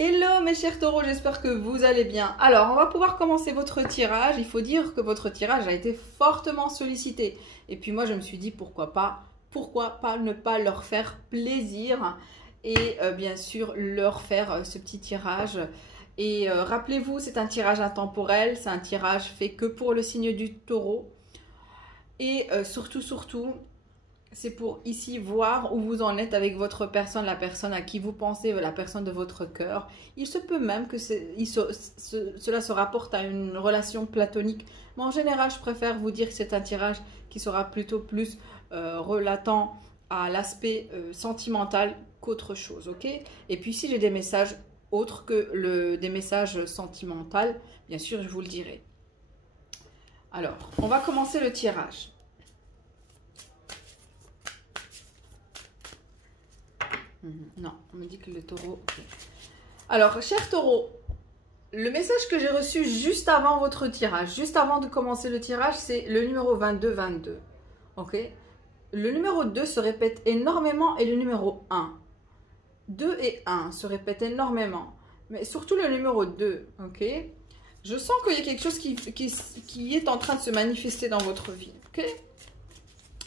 Hello mes chers taureaux, j'espère que vous allez bien. Alors, on va pouvoir commencer votre tirage. Il faut dire que votre tirage a été fortement sollicité. Et puis moi, je me suis dit, pourquoi pas ne pas leur faire plaisir et bien sûr leur faire ce petit tirage. Et rappelez-vous, c'est un tirage intemporel, c'est un tirage fait que pour le signe du taureau. Et surtout, c'est pour ici voir où vous en êtes avec votre personne, la personne à qui vous pensez, la personne de votre cœur. Il se peut même que cela se rapporte à une relation platonique. Mais en général, je préfère vous dire que c'est un tirage qui sera plutôt plus relatant à l'aspect sentimental qu'autre chose, ok? Et puis si j'ai des messages autres que des messages sentimentaux, bien sûr, je vous le dirai. Alors, on va commencer le tirage. Non, on me dit que le taureau... Okay. Alors, cher taureau, le message que j'ai reçu juste avant votre tirage, juste avant de commencer le tirage, c'est le numéro 2222. Ok? Le numéro 2 se répète énormément et le numéro 1. 2 et 1 se répètent énormément. Mais surtout le numéro 2. Ok? Je sens qu'il y a quelque chose qui est en train de se manifester dans votre vie. Ok?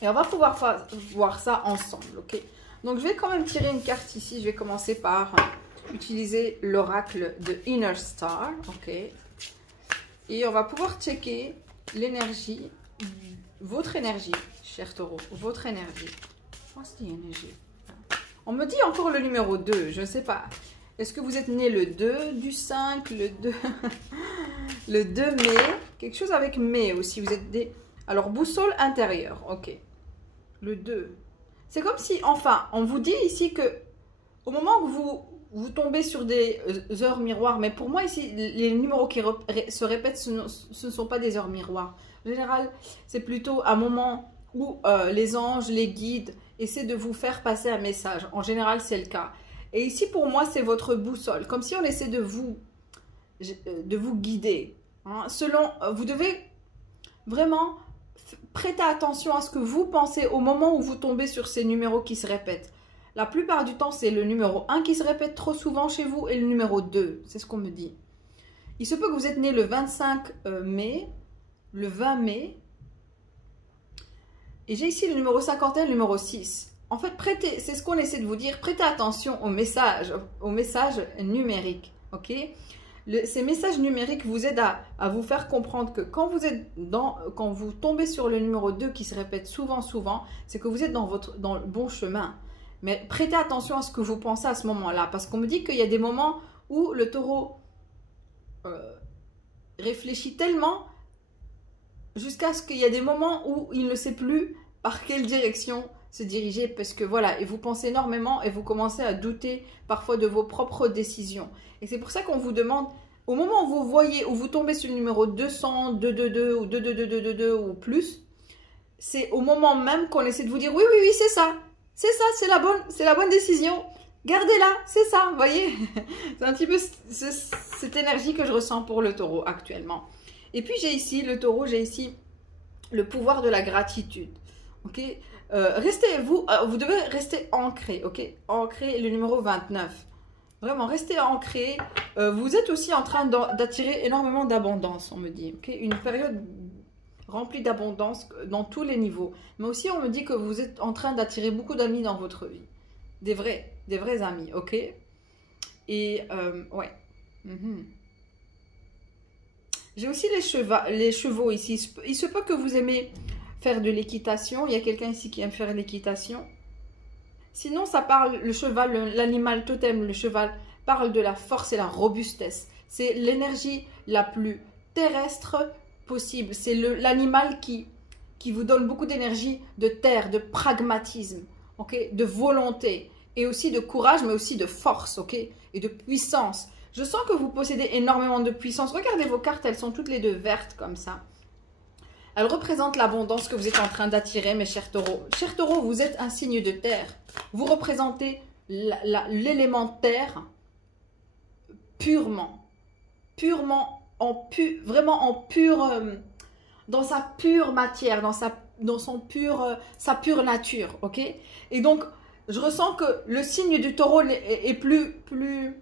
Et on va pouvoir voir ça ensemble. Ok? Donc, je vais quand même tirer une carte ici. Je vais commencer par utiliser l'oracle de Inner Star. Ok. Et on va pouvoir checker l'énergie, votre énergie, cher taureau, votre énergie. What's the energy? On me dit encore le numéro 2. Je ne sais pas. Est-ce que vous êtes né le 2 du 5, le 2, le 2 mai? Quelque chose avec mai aussi. Vous êtes des... Alors, boussole intérieure. Ok. Le 2. C'est comme si, enfin, on vous dit ici que au moment où vous tombez sur des heures miroirs, mais pour moi ici, les numéros qui se répètent, ce ne sont pas des heures miroirs. En général, c'est plutôt un moment où les anges, les guides essaient de vous faire passer un message. En général, c'est le cas. Et ici, pour moi, c'est votre boussole. Comme si on essaie de vous guider. Hein. Vous devez vraiment... prêtez attention à ce que vous pensez au moment où vous tombez sur ces numéros qui se répètent. La plupart du temps, c'est le numéro 1 qui se répète trop souvent chez vous et le numéro 2. C'est ce qu'on me dit. Il se peut que vous êtes né le 25 mai, le 20 mai. Et j'ai ici le numéro 51 et le numéro 6. En fait, c'est ce qu'on essaie de vous dire. Prêtez attention aux messages numériques. Ok ? Ces messages numériques vous aident à vous faire comprendre que quand vous tombez sur le numéro 2 qui se répète souvent, c'est que vous êtes dans le bon chemin. Mais prêtez attention à ce que vous pensez à ce moment-là. Parce qu'on me dit qu'il y a des moments où le taureau réfléchit tellement jusqu'à ce qu'il y a des moments où il ne sait plus par quelle direction se diriger. Parce que voilà, et vous pensez énormément et vous commencez à douter parfois de vos propres décisions. Et c'est pour ça qu'on vous demande, au moment où vous tombez sur le numéro 200, 222 ou 22222 ou plus, c'est au moment même qu'on essaie de vous dire oui, c'est ça, c'est la bonne décision, gardez-la, c'est ça, vous voyez. C'est un petit peu cette énergie que je ressens pour le taureau actuellement. Et puis j'ai ici, le taureau, j'ai ici le pouvoir de la gratitude, ok. Vous devez rester ancré, ok, ancré, le numéro 29. Vraiment, restez ancré. Vous êtes aussi en train d'attirer énormément d'abondance, on me dit. Okay? Une période remplie d'abondance dans tous les niveaux. Mais aussi, on me dit que vous êtes en train d'attirer beaucoup d'amis dans votre vie. Des vrais amis, ok? Et, ouais. J'ai aussi les chevaux ici. Il se peut que vous aimez faire de l'équitation. Il y a quelqu'un ici qui aime faire de l'équitation. Sinon, ça parle, le cheval, l'animal totem, le cheval parle de la force et la robustesse. C'est l'énergie la plus terrestre possible. C'est l'animal qui vous donne beaucoup d'énergie, de terre, de pragmatisme, okay, de volonté et aussi de courage, mais aussi de force, okay, et de puissance. Je sens que vous possédez énormément de puissance. Regardez vos cartes, elles sont toutes les deux vertes comme ça. Elle représente l'abondance que vous êtes en train d'attirer, mes chers taureaux. Chers taureaux, vous êtes un signe de terre. Vous représentez l'élément terre purement. Vraiment en pure, dans sa pure matière, dans sa pure nature, ok? Et donc, je ressens que le signe du taureau est plus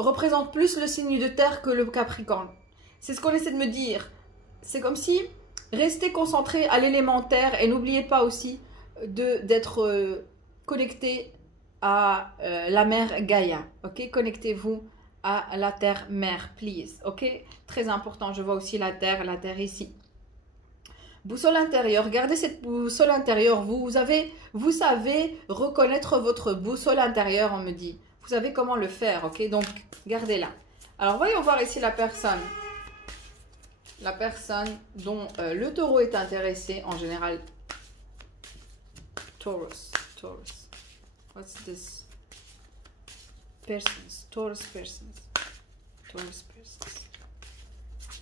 représente plus le signe de terre que le Capricorne. C'est ce qu'on essaie de me dire. C'est comme si restez concentré à l'élémentaire et n'oubliez pas aussi d'être connecté à la mère Gaïa. Ok, connectez-vous à la terre mère, please. Ok, très important. Je vois aussi la terre ici. Boussole intérieure, gardez cette boussole intérieure. Vous savez reconnaître votre boussole intérieure, on me dit. Vous savez comment le faire, ok? Donc, gardez-la. Alors, voyons voir ici la personne. La personne dont le taureau est intéressé, en général. Taurus. What's this? Persons. Taurus persons.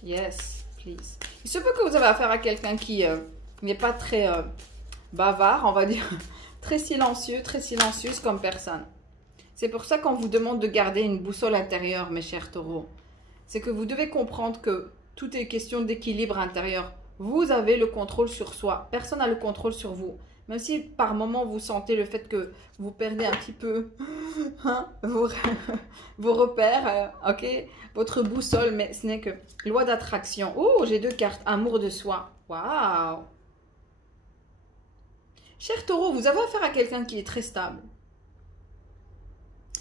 Yes, please. Il se peut que vous avez affaire à quelqu'un qui n'est pas très bavard, on va dire, très silencieuse comme personne. C'est pour ça qu'on vous demande de garder une boussole intérieure, mes chers taureaux. C'est que vous devez comprendre que tout est question d'équilibre intérieur. Vous avez le contrôle sur soi. Personne n'a le contrôle sur vous. Même si par moment vous sentez le fait que vous perdez un petit peu hein, vos repères, ok, votre boussole, mais ce n'est que loi d'attraction. Oh, j'ai 2 cartes, amour de soi. Waouh! Cher taureau, vous avez affaire à quelqu'un qui est très stable.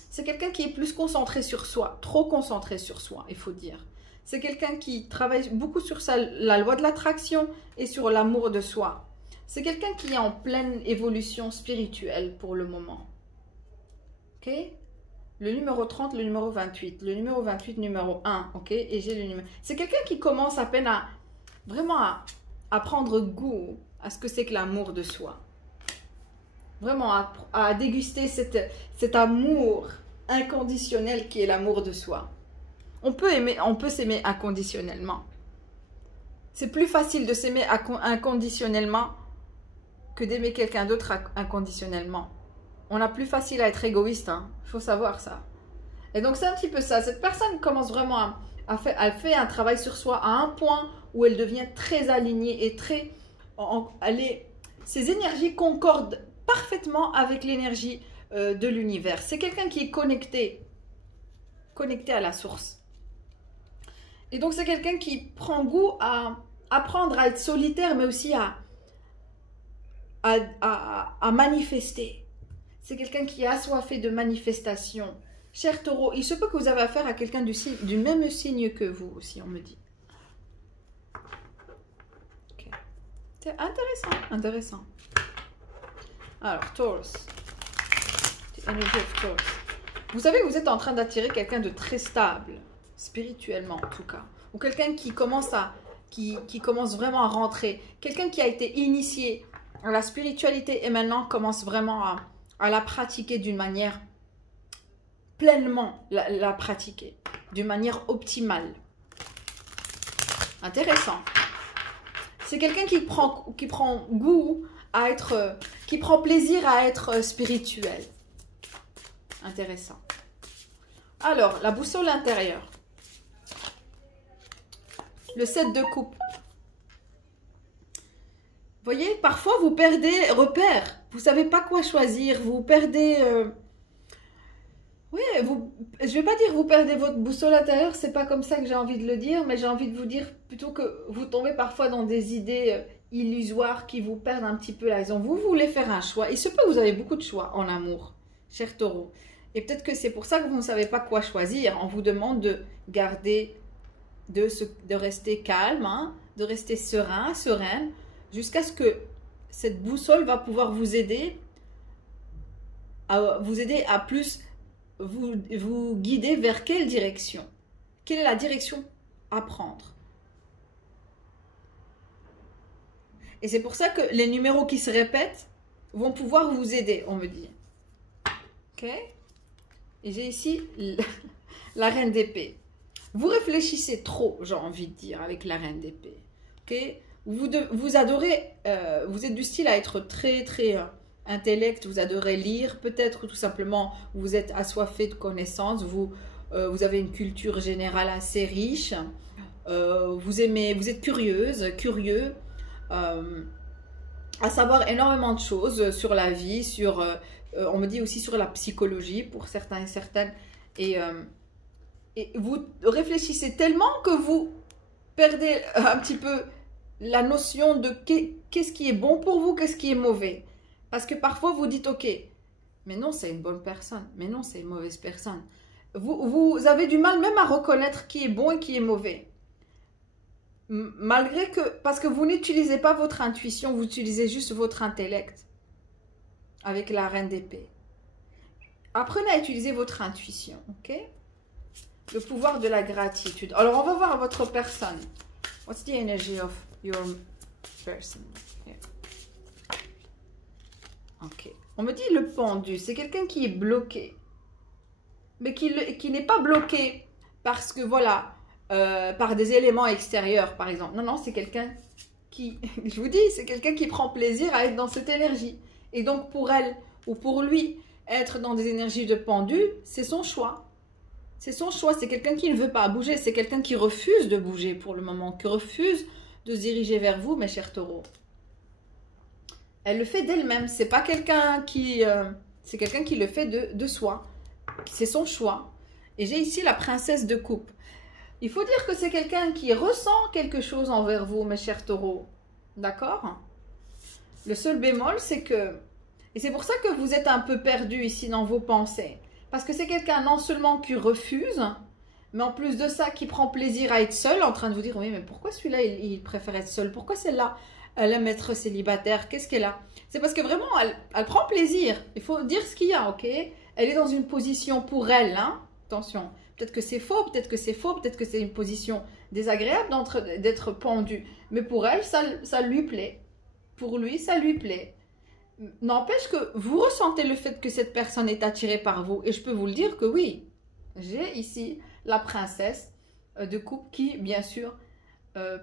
C'est quelqu'un qui est plus concentré sur soi, trop concentré sur soi, il faut dire. C'est quelqu'un qui travaille beaucoup sur la loi de l'attraction et sur l'amour de soi. C'est quelqu'un qui est en pleine évolution spirituelle pour le moment. Ok? Le numéro 30, le numéro 28. Le numéro 28, numéro 1. Ok? Et j'ai le numéro... C'est quelqu'un qui commence à peine à... Vraiment à prendre goût à ce que c'est que l'amour de soi. Vraiment à déguster cet amour inconditionnel qui est l'amour de soi. On peut s'aimer inconditionnellement. C'est plus facile de s'aimer inconditionnellement que d'aimer quelqu'un d'autre inconditionnellement. On a plus facile à être égoïste, hein. Il faut savoir ça. Et donc c'est un petit peu ça. Cette personne commence vraiment elle fait un travail sur soi à un point où elle devient très alignée et très... ses énergies concordent parfaitement avec l'énergie de l'univers. C'est quelqu'un qui est connecté à la source. Et donc c'est quelqu'un qui prend goût à apprendre à être solitaire, mais aussi à manifester. C'est quelqu'un qui est assoiffé de manifestation. Cher taureau, il se peut que vous avez affaire à quelqu'un du même signe que vous aussi, on me dit. Okay. C'est intéressant. Alors, Taurus. The energy of Taurus. Vous savez que vous êtes en train d'attirer quelqu'un de très stable, spirituellement en tout cas. Ou quelqu'un qui commence vraiment à rentrer. Quelqu'un qui a été initié à la spiritualité et maintenant commence vraiment à la pratiquer d'une manière pleinement, la pratiquer d'une manière optimale. Intéressant. C'est quelqu'un qui prend goût à être, qui prend plaisir à être spirituel. Intéressant. Alors, la boussole intérieure. Le 7 de coupe. Vous voyez, parfois vous perdez repère. Vous ne savez pas quoi choisir. Vous perdez... Oui, je ne vais pas dire vous perdez votre boussole intérieure. Ce n'est pas comme ça que j'ai envie de le dire. Mais j'ai envie de vous dire plutôt que vous tombez parfois dans des idées illusoires qui vous perdent un petit peu la raison. Vous voulez faire un choix. Il se peut que vous avez beaucoup de choix en amour, cher taureau. Et peut-être que c'est pour ça que vous ne savez pas quoi choisir. On vous demande de garder... de rester calme, hein, de rester sereine, jusqu'à ce que cette boussole va pouvoir vous aider à plus vous guider vers quelle direction. Quelle est la direction à prendre. Et c'est pour ça que les numéros qui se répètent vont pouvoir vous aider, on me dit. Ok? Et j'ai ici la reine d'épée. Vous réfléchissez trop, j'ai envie de dire, avec la reine d'épée. Okay? Vous adorez, vous êtes du style à être très, très intellect, vous adorez lire, peut-être tout simplement, vous êtes assoiffé de connaissances, vous avez une culture générale assez riche, vous êtes curieux, à savoir énormément de choses sur la vie, on me dit aussi sur la psychologie pour certains et certaines, et Et vous réfléchissez tellement que vous perdez un petit peu la notion de qu'est-ce qui est bon pour vous, qu'est-ce qui est mauvais. Parce que parfois vous dites, ok, mais non, c'est une bonne personne, mais non, c'est une mauvaise personne. Vous avez du mal même à reconnaître qui est bon et qui est mauvais. Malgré que, parce que vous n'utilisez pas votre intuition, vous utilisez juste votre intellect avec la reine d'épée. Apprenez à utiliser votre intuition, ok? Le pouvoir de la gratitude. Alors, on va voir votre personne. What's the energy of your person? Okay. Ok. On me dit le pendu. C'est quelqu'un qui est bloqué. Mais qui n'est pas bloqué parce que, voilà, par des éléments extérieurs, par exemple. Non, non, c'est quelqu'un qui, je vous dis, c'est quelqu'un qui prend plaisir à être dans cette énergie. Et donc, pour elle ou pour lui, être dans des énergies de pendu, c'est son choix. C'est son choix, c'est quelqu'un qui ne veut pas bouger, c'est quelqu'un qui refuse de bouger pour le moment, qui refuse de se diriger vers vous, mes chers taureaux. Elle le fait d'elle-même, c'est pas quelqu'un qui... c'est quelqu'un qui le fait de soi. C'est son choix. Et j'ai ici la princesse de coupe. Il faut dire que c'est quelqu'un qui ressent quelque chose envers vous, mes chers taureaux. D'accord? Le seul bémol, c'est que... Et c'est pour ça que vous êtes un peu perdu ici dans vos pensées. Parce que c'est quelqu'un non seulement qui refuse, mais en plus de ça, qui prend plaisir à être seul, en train de vous dire, oui, mais pourquoi celui-là, il préfère être seul? Pourquoi celle-là, elle aime être célibataire? Qu'est-ce qu'elle a? C'est parce que vraiment, elle prend plaisir. Il faut dire ce qu'il y a, ok? Elle est dans une position pour elle, hein? Attention, peut-être que c'est faux, peut-être que c'est faux, peut-être que c'est une position désagréable d'être pendue. Mais pour elle, ça lui plaît. Pour lui, ça lui plaît. N'empêche que vous ressentez le fait que cette personne est attirée par vous. Et je peux vous le dire que oui, j'ai ici la princesse de coupe qui, bien sûr,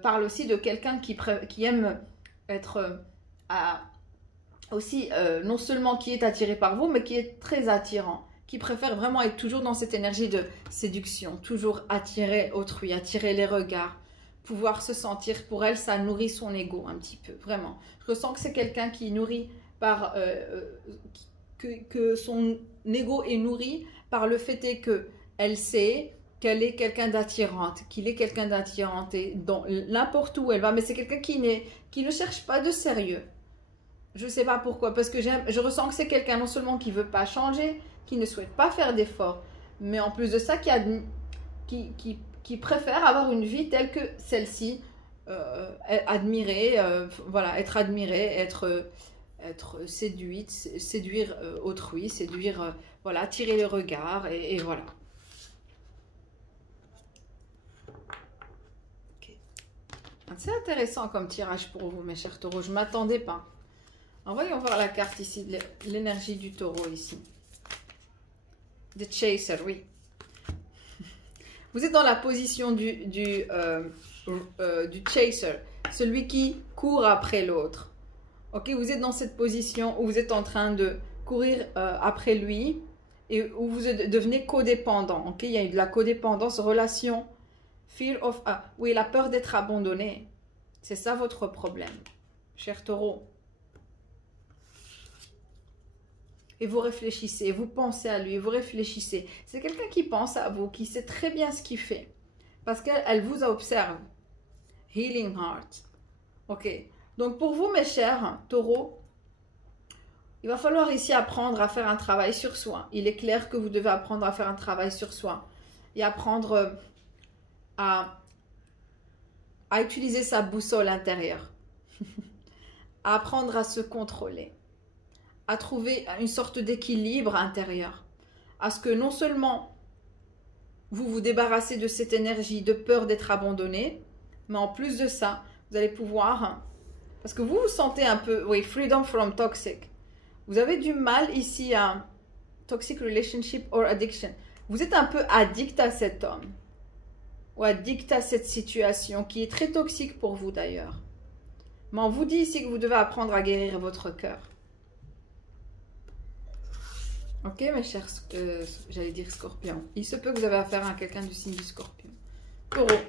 parle aussi de quelqu'un qui aime être aussi, non seulement qui est attiré par vous, mais qui est très attirant. Qui préfère vraiment être toujours dans cette énergie de séduction. Toujours attirer autrui, attirer les regards. Pouvoir se sentir, pour elle, ça nourrit son ego un petit peu, vraiment. Je ressens que c'est quelqu'un qui nourrit que son ego est nourri par le fait qu'elle sait qu'elle est quelqu'un d'attirante, qu'il est quelqu'un d'attirante et n'importe où elle va, mais c'est quelqu'un qui ne cherche pas de sérieux. Je ne sais pas pourquoi, parce que je ressens que c'est quelqu'un non seulement qui ne veut pas changer, qui ne souhaite pas faire d'efforts, mais en plus de ça, qui préfère avoir une vie telle que celle-ci, admirée, voilà, être admirée, être séduite, séduire autrui, séduire, voilà, attirer le regard et voilà. Okay. C'est intéressant comme tirage pour vous, mes chers taureaux, je ne m'attendais pas. Alors, voyons voir la carte ici, l'énergie du taureau ici. The Chaser, oui. Vous êtes dans la position du Chaser, celui qui court après l'autre. Ok, vous êtes dans cette position où vous êtes en train de courir après lui et où vous devenez codépendant. Ok, il y a eu de la codépendance, relation, fear of... oui, la peur d'être abandonné. C'est ça votre problème, cher taureau. Et vous réfléchissez, vous pensez à lui, vous réfléchissez. C'est quelqu'un qui pense à vous, qui sait très bien ce qu'il fait. Parce qu'elle vous observe. Healing Heart. Ok. Donc pour vous, mes chers taureaux, il va falloir ici apprendre à faire un travail sur soi. Il est clair que vous devez apprendre à faire un travail sur soi. Et apprendre à utiliser sa boussole intérieure. À apprendre à se contrôler. À trouver une sorte d'équilibre intérieur. À ce que non seulement vous vous débarrassez de cette énergie de peur d'être abandonné, mais en plus de ça, vous allez pouvoir... Parce que vous vous sentez un peu... Oui, freedom from toxic. Vous avez du mal ici à... Toxic relationship or addiction. Vous êtes un peu addict à cet homme. Ou addict à cette situation qui est très toxique pour vous d'ailleurs. Mais on vous dit ici que vous devez apprendre à guérir votre cœur. Ok, mes chers, j'allais dire scorpion. Il se peut que vous avez affaire à quelqu'un du signe du scorpion. Taureau.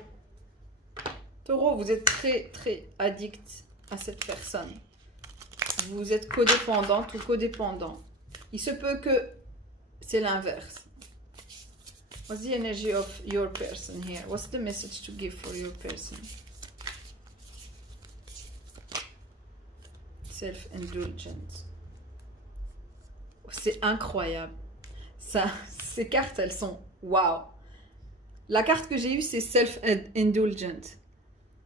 Taureau, vous êtes très, très addict à cette personne. Vous êtes codépendante ou codépendant. Il se peut que c'est l'inverse. What's the energy of your person here? What's the message to give for your person? Self-indulgence. C'est incroyable. Ça, ces cartes, elles sont waouh. La carte que j'ai eue, c'est self-indulgent.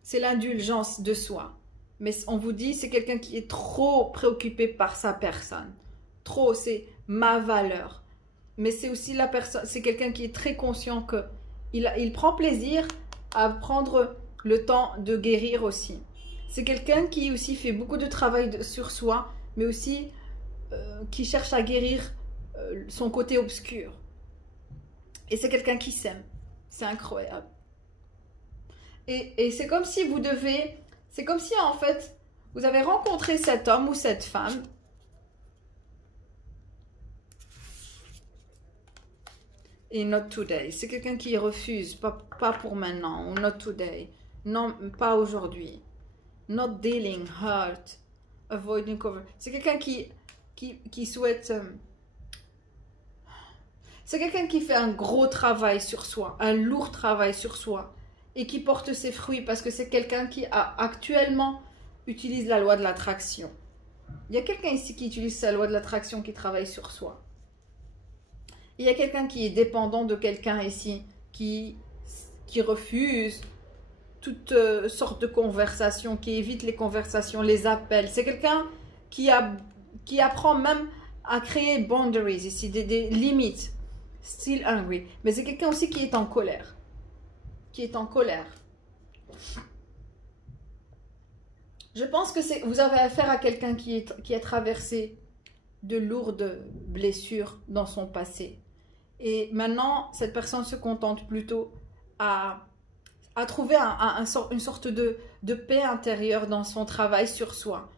C'est l'indulgence de soi. Mais on vous dit, c'est quelqu'un qui est trop préoccupé par sa personne. Trop, c'est ma valeur. Mais c'est aussi la personne, c'est quelqu'un qui est très conscient que il prend plaisir à prendre le temps de guérir aussi. C'est quelqu'un qui aussi fait beaucoup de travail sur soi, mais aussi qui cherche à guérir son côté obscur. Et c'est quelqu'un qui s'aime. C'est incroyable. Et c'est comme si vous devez... C'est comme si en fait, vous avez rencontré cet homme ou cette femme. Et not today. C'est quelqu'un qui refuse. Pas pour maintenant. Ou not today. Non, pas aujourd'hui. Not dealing, hurt, avoiding cover. C'est quelqu'un qui souhaite... c'est quelqu'un qui fait un gros travail sur soi, un lourd travail sur soi et qui porte ses fruits parce que c'est quelqu'un qui actuellement utilise la loi de l'attraction. Il y a quelqu'un ici qui utilise la loi de l'attraction, qui travaille sur soi. Il y a quelqu'un qui est dépendant de quelqu'un ici, qui refuse toutes sortes de conversations, qui évite les conversations, les appels. C'est quelqu'un qui apprend même à créer boundaries ici, des limites. Still angry. Mais c'est quelqu'un aussi qui est en colère. Qui est en colère. Je pense que vous avez affaire à quelqu'un qui a traversé de lourdes blessures dans son passé. Et maintenant, cette personne se contente plutôt à trouver une sorte de paix intérieure dans son travail sur soi,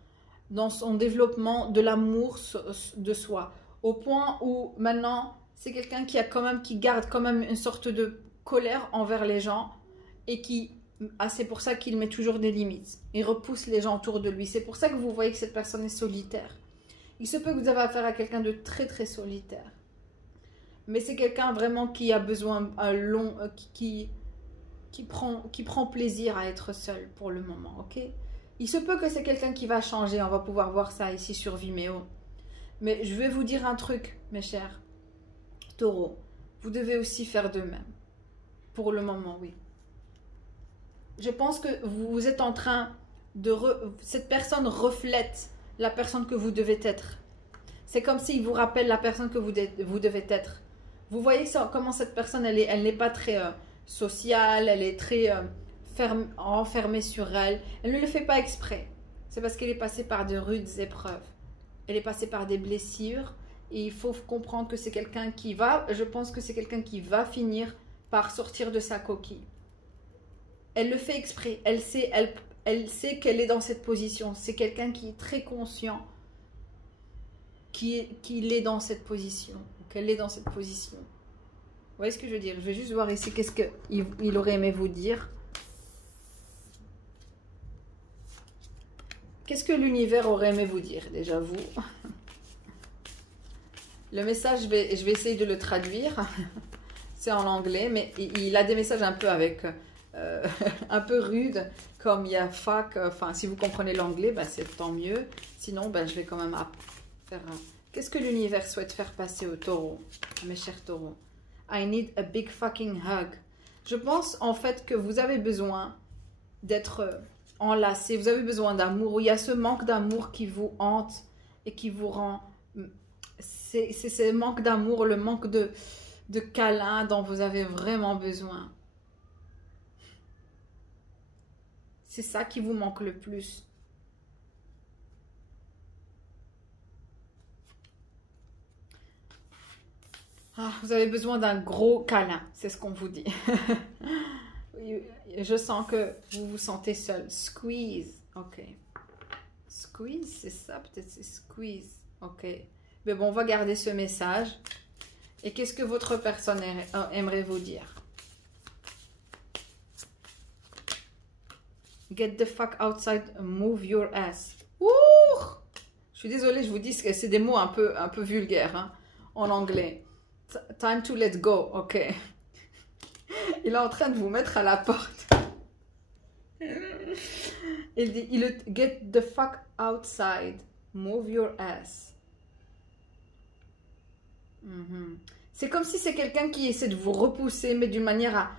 dans son développement de l'amour de soi, au point où maintenant, c'est quelqu'un qui garde quand même une sorte de colère envers les gens et c'est pour ça qu'il met toujours des limites. Il repousse les gens autour de lui. C'est pour ça que vous voyez que cette personne est solitaire. Il se peut que vous avez affaire à quelqu'un de très très solitaire. Mais c'est quelqu'un vraiment qui a besoin qui prend plaisir à être seul pour le moment, ok? Il se peut que c'est quelqu'un qui va changer. On va pouvoir voir ça ici sur Vimeo. Mais je vais vous dire un truc, mes chers taureaux. Vous devez aussi faire de même. Pour le moment, oui. Je pense que vous êtes en train de... Cette personne reflète la personne que vous devez être. C'est comme s'il vous rappelle la personne que vous devez être. Vous voyez comment cette personne, elle n'est pas très sociale, elle est très renfermée sur elle. Elle ne le fait pas exprès. C'est parce qu'elle est passée par de rudes épreuves. Elle est passée par des blessures. Et il faut comprendre que c'est quelqu'un qui va... Je pense que c'est quelqu'un qui va finir par sortir de sa coquille. Elle le fait exprès. Elle sait qu'elle est dans cette position. C'est quelqu'un qui est très conscient qu'il est dans cette position. Qu'elle est dans cette position. Vous voyez ce que je veux dire? Je vais juste voir ici qu'est-ce qu'il aurait aimé vous dire. Qu'est-ce que l'univers aurait aimé vous dire, déjà vous? Le message, je vais essayer de le traduire. C'est en anglais, mais il a des messages un peu un peu rudes, comme il y a fuck. Enfin, si vous comprenez l'anglais, bah, c'est tant mieux. Sinon, bah, je vais quand même faire Qu'est-ce que l'univers souhaite faire passer aux taureaux, mes chers taureaux? I need a big fucking hug. Je pense en fait que vous avez besoin d'être enlacé. Vous avez besoin d'amour. Il y a ce manque d'amour qui vous hante et qui vous rend... C'est ce manque d'amour, le manque de câlin dont vous avez vraiment besoin. C'est ça qui vous manque le plus. Ah, vous avez besoin d'un gros câlin, c'est ce qu'on vous dit. Je sens que vous vous sentez seul. Squeeze, ok. Squeeze, c'est ça, peut-être c'est squeeze, ok. Mais bon, on va garder ce message. Et qu'est-ce que votre personne aimerait vous dire? Get the fuck outside, move your ass. Ouh! Je suis désolée, je vous dis que c'est des mots un peu vulgaires hein, en anglais. Time to let go, ok. Il est en train de vous mettre à la porte. Il dit, get the fuck outside. Move your ass. C'est comme si c'est quelqu'un qui essaie de vous repousser, mais d'une manière à...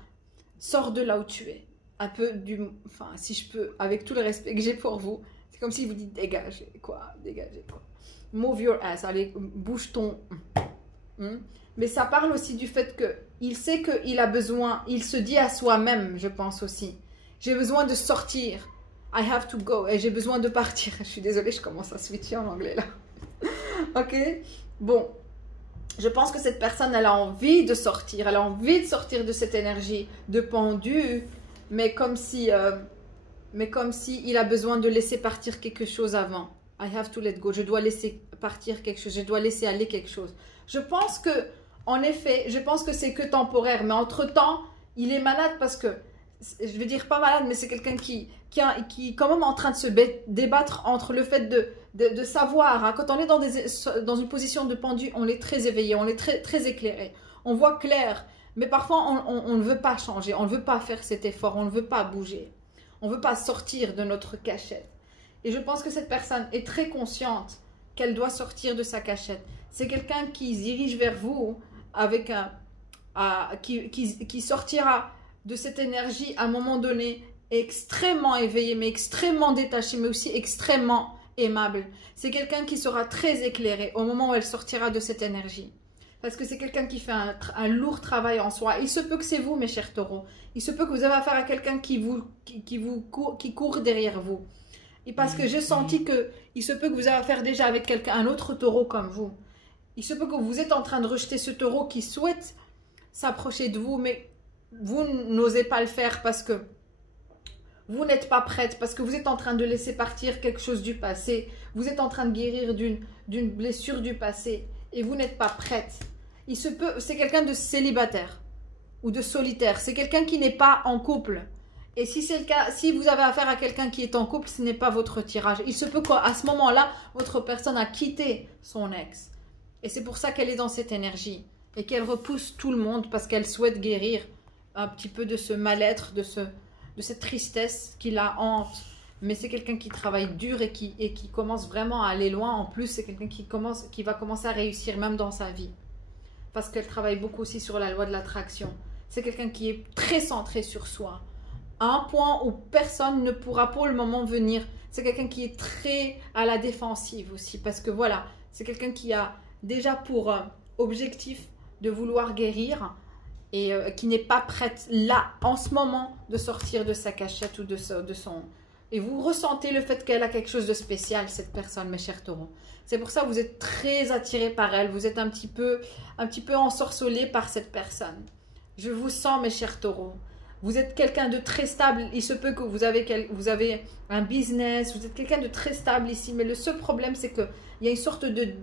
Sors de là où tu es. Un peu du... Enfin, si je peux, avec tout le respect que j'ai pour vous, c'est comme s'il vous dit, dégagez, quoi. Dégagez, quoi. Move your ass. Allez, bouge ton... Mais ça parle aussi du fait qu'il sait qu'il a besoin, il se dit à soi-même, je pense aussi, j'ai besoin de sortir, I have to go, et j'ai besoin de partir. Je suis désolée, je commence à switcher en anglais là. Ok, bon, je pense que cette personne, elle a envie de sortir, elle a envie de sortir de cette énergie de pendu, mais comme si il a besoin de laisser partir quelque chose avant. I have to let go, je dois laisser partir quelque chose, je dois laisser aller quelque chose. Je pense que, en effet, je pense que c'est que temporaire, mais entre-temps, il est malade parce que, je vais dire pas malade, mais c'est quelqu'un qui est quand même en train de se débattre entre le fait de savoir, hein, quand on est dans une position de pendu, on est très éveillé, on est très éclairé, on voit clair, mais parfois on ne veut pas changer, on ne veut pas faire cet effort, on ne veut pas bouger, on ne veut pas sortir de notre cachette. Et je pense que cette personne est très consciente qu'elle doit sortir de sa cachette. C'est quelqu'un qui se dirige vers vous avec qui sortira de cette énergie à un moment donné extrêmement éveillé, mais extrêmement détaché, mais aussi extrêmement aimable. C'est quelqu'un qui sera très éclairé au moment où elle sortira de cette énergie. Parce que c'est quelqu'un qui fait un lourd travail en soi. Il se peut que c'est vous, mes chers taureaux. Il se peut que vous avez affaire à quelqu'un qui court derrière vous. Et parce que j'ai senti que il se peut que vous avez affaire déjà avec un autre taureau comme vous. Il se peut que vous êtes en train de rejeter ce taureau qui souhaite s'approcher de vous, mais vous n'osez pas le faire parce que vous n'êtes pas prête, parce que vous êtes en train de laisser partir quelque chose du passé. Vous êtes en train de guérir d'une blessure du passé et vous n'êtes pas prête. Il se peut, c'est quelqu'un de célibataire ou de solitaire. C'est quelqu'un qui n'est pas en couple. Et si c'est le cas, si vous avez affaire à quelqu'un qui est en couple, ce n'est pas votre tirage. Il se peut qu'à ce moment-là, votre personne a quitté son ex. Et c'est pour ça qu'elle est dans cette énergie. Et qu'elle repousse tout le monde parce qu'elle souhaite guérir un petit peu de ce mal-être, de cette tristesse qui la hante. Mais c'est quelqu'un qui travaille dur et qui commence vraiment à aller loin. En plus, c'est quelqu'un qui va commencer à réussir même dans sa vie. Parce qu'elle travaille beaucoup aussi sur la loi de l'attraction. C'est quelqu'un qui est très centré sur soi. À un point où personne ne pourra pour le moment venir. C'est quelqu'un qui est très à la défensive aussi. Parce que voilà, c'est quelqu'un qui a déjà pour objectif de vouloir guérir et qui n'est pas prête là, en ce moment, de sortir de sa cachette ou de son... Et vous ressentez le fait qu'elle a quelque chose de spécial, cette personne, mes chers taureaux. C'est pour ça que vous êtes très attirés par elle. Vous êtes un petit peu ensorcelés par cette personne. Je vous sens, mes chers taureaux. Vous êtes quelqu'un de très stable. Il se peut que vous avez un business. Vous êtes quelqu'un de très stable ici. Mais le seul problème, c'est qu'il y a une sorte de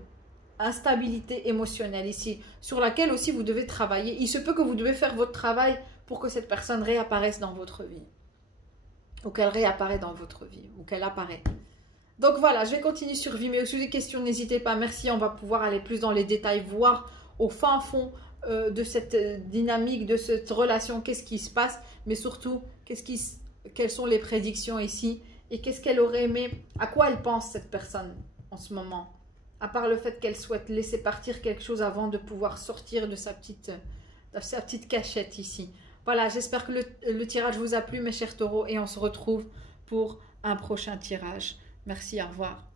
instabilité émotionnelle ici, sur laquelle aussi vous devez travailler. Il se peut que vous devez faire votre travail pour que cette personne réapparaisse dans votre vie. Ou qu'elle réapparaît dans votre vie. Ou qu'elle apparaît. Donc voilà, je vais continuer sur Vimeo. Si vous avez des questions, n'hésitez pas. Merci, on va pouvoir aller plus dans les détails, voir au fin fond de cette dynamique, de cette relation, qu'est-ce qui se passe. Mais surtout, quelles sont les prédictions ici. Et qu'est-ce qu'elle aurait aimé, à quoi elle pense cette personne en ce moment. À part le fait qu'elle souhaite laisser partir quelque chose avant de pouvoir sortir de sa petite cachette ici. Voilà, j'espère que le tirage vous a plu, mes chers taureaux, et on se retrouve pour un prochain tirage. Merci, au revoir.